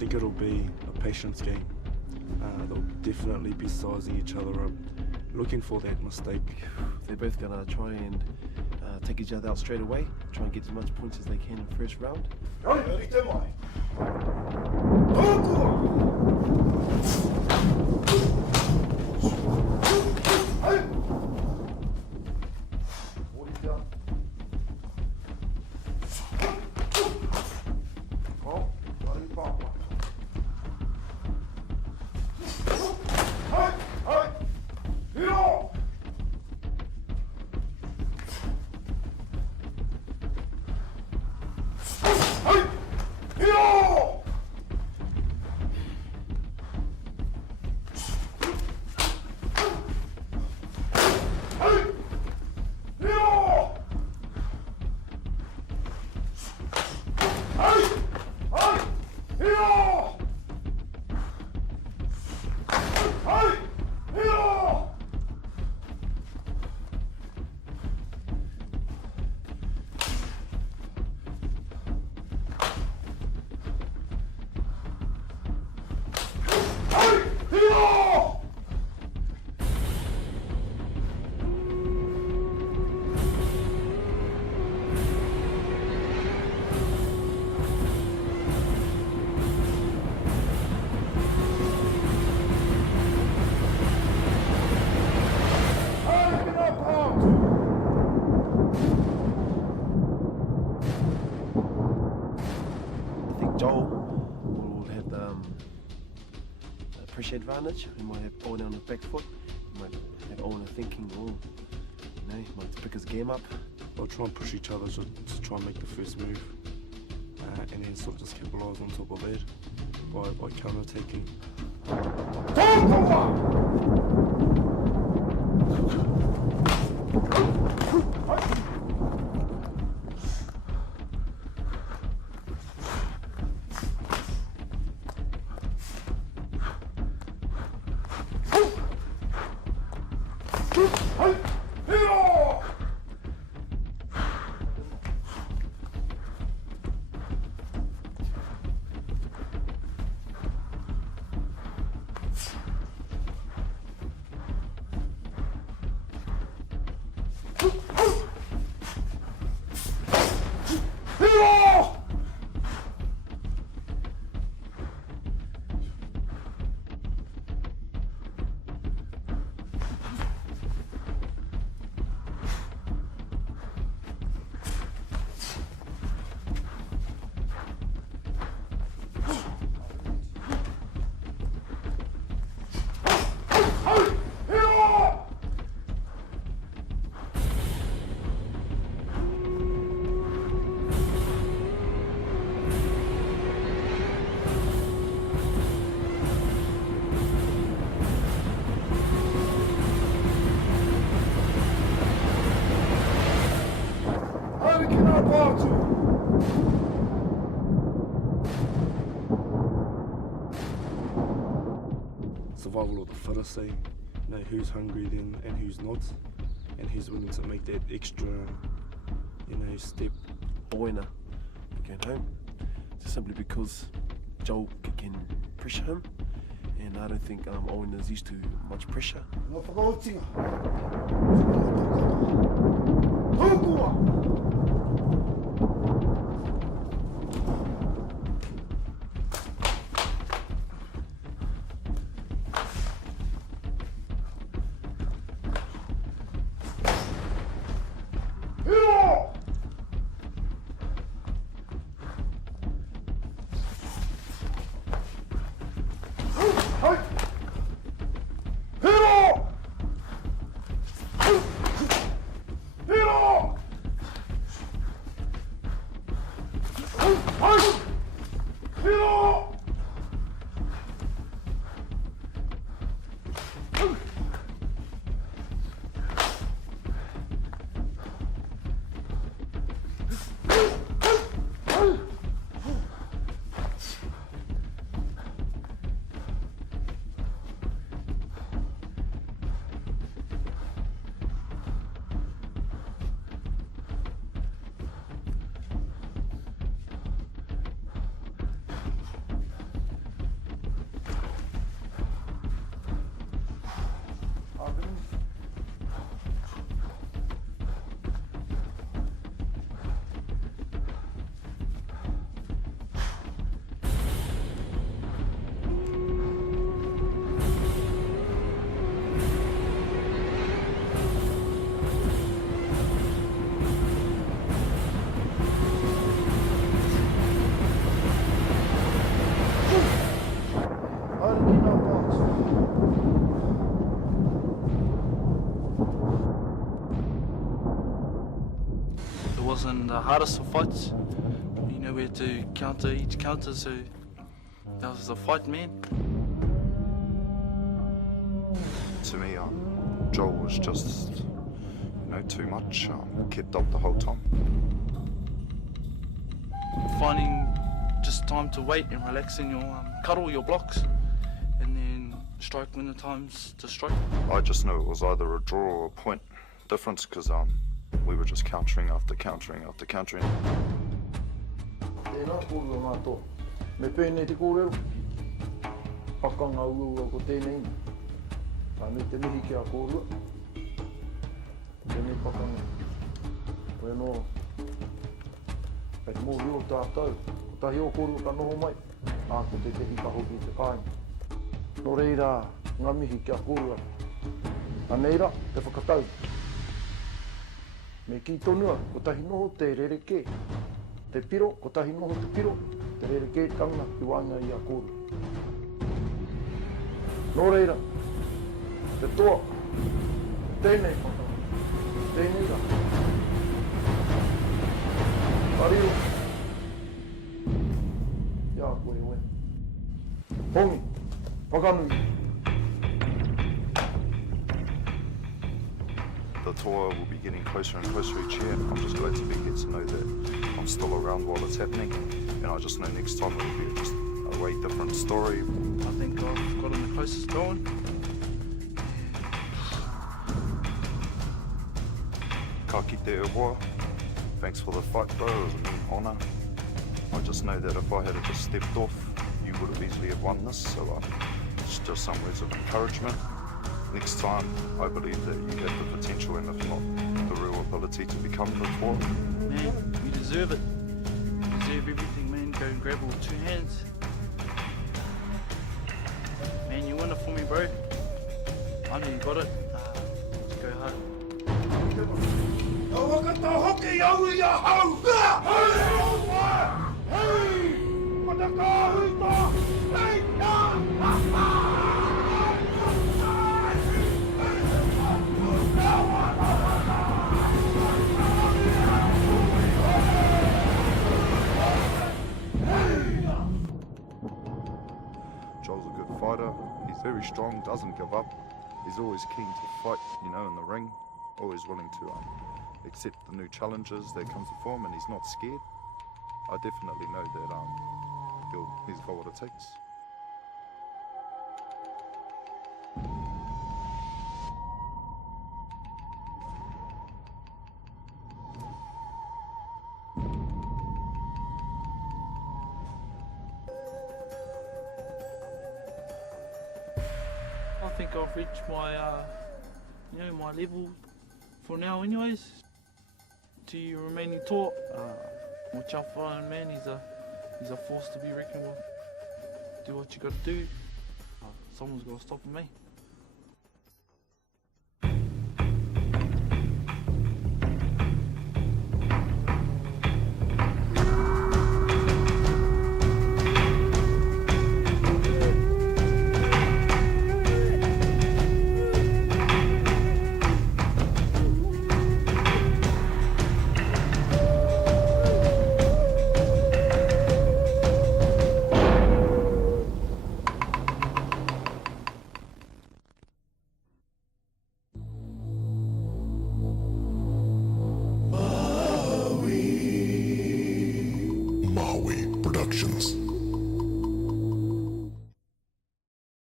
think it'll be a patience game. They'll definitely be sizing each other up, looking for that mistake. They're both gonna try and take each other out straight away, try and get as much points as they can in the first round. Aotearoa. Joel will have the pressure advantage. He might have Owen on his back foot. He might have Owen thinking, oh, you know, he might pick his game up. They'll try and push each other to try and make the first move, and then sort of just capitalise on top of that by counter-attacking. Survival of the fittest, you know, who's hungry then and who's not, and who's willing to make that extra, you know, step. Oina going home, just simply because Joel can pressure him, and I don't think Owen is used to much pressure. the hardest of fights. You know where to counter each counter, so that was a fight, man. To me, Joel was just, too much. Kept up the whole time. Finding just time to wait and relax in your cuddle your blocks, and then strike when the time's to strike. I just knew it was either a draw or a point difference because we were just countering after countering after countering. Tēnā kōrua ngā toa. Me pēnei te kōrero. Pakanga ua ko tēnei. Tā me te mihi ki a kōrua. Tēnei pakanga. Koe no. Kei te mōri o tātou. Ko tahi o kōrua ka noho mai. Ko te hika hoki te kāinga. Nō reira ngā mihi ki a kōrua. Aneira, te whakatau. Me ki tonua, ko tahi noho te rereke. Te piro, ko tahi noho te piro, te rereke tanga ki wānga i a kōru. Nō reira, te toa, tēnei whakatau, tēnei rā. Ariro. Ia koe oe. Hongi, whakanui. The T.O.A will be getting closer and closer each year. I'm just glad to get to know that I'm still around while it's happening. And I just know next time it'll be just a way different story. I think I've got him the closest going. Ka kite e hoa. Thanks for the fight, bro. It was an honour. I just know that if I had just stepped off, you would have easily have won this. So it's just some words of encouragement. Next time, I believe that you have the potential and if not, the real ability to become the T.O.A. Man, you deserve it. You deserve everything, man. Go and grab it with 2 hands. Man, you won it for me, bro. I know you got it. Let's go hard. Joel's a good fighter. He's very strong, doesn't give up. He's always keen to fight, in the ring. Always willing to accept the new challenges that comes before him, and he's not scared. I definitely know that he's got what it takes. I think I've reached my, my level for now anyways. To you remaining T.O.A, watch out for him, man. He's a force to be reckoned with. Do what you gotta do. Someone's gotta stop me. Maui Productions.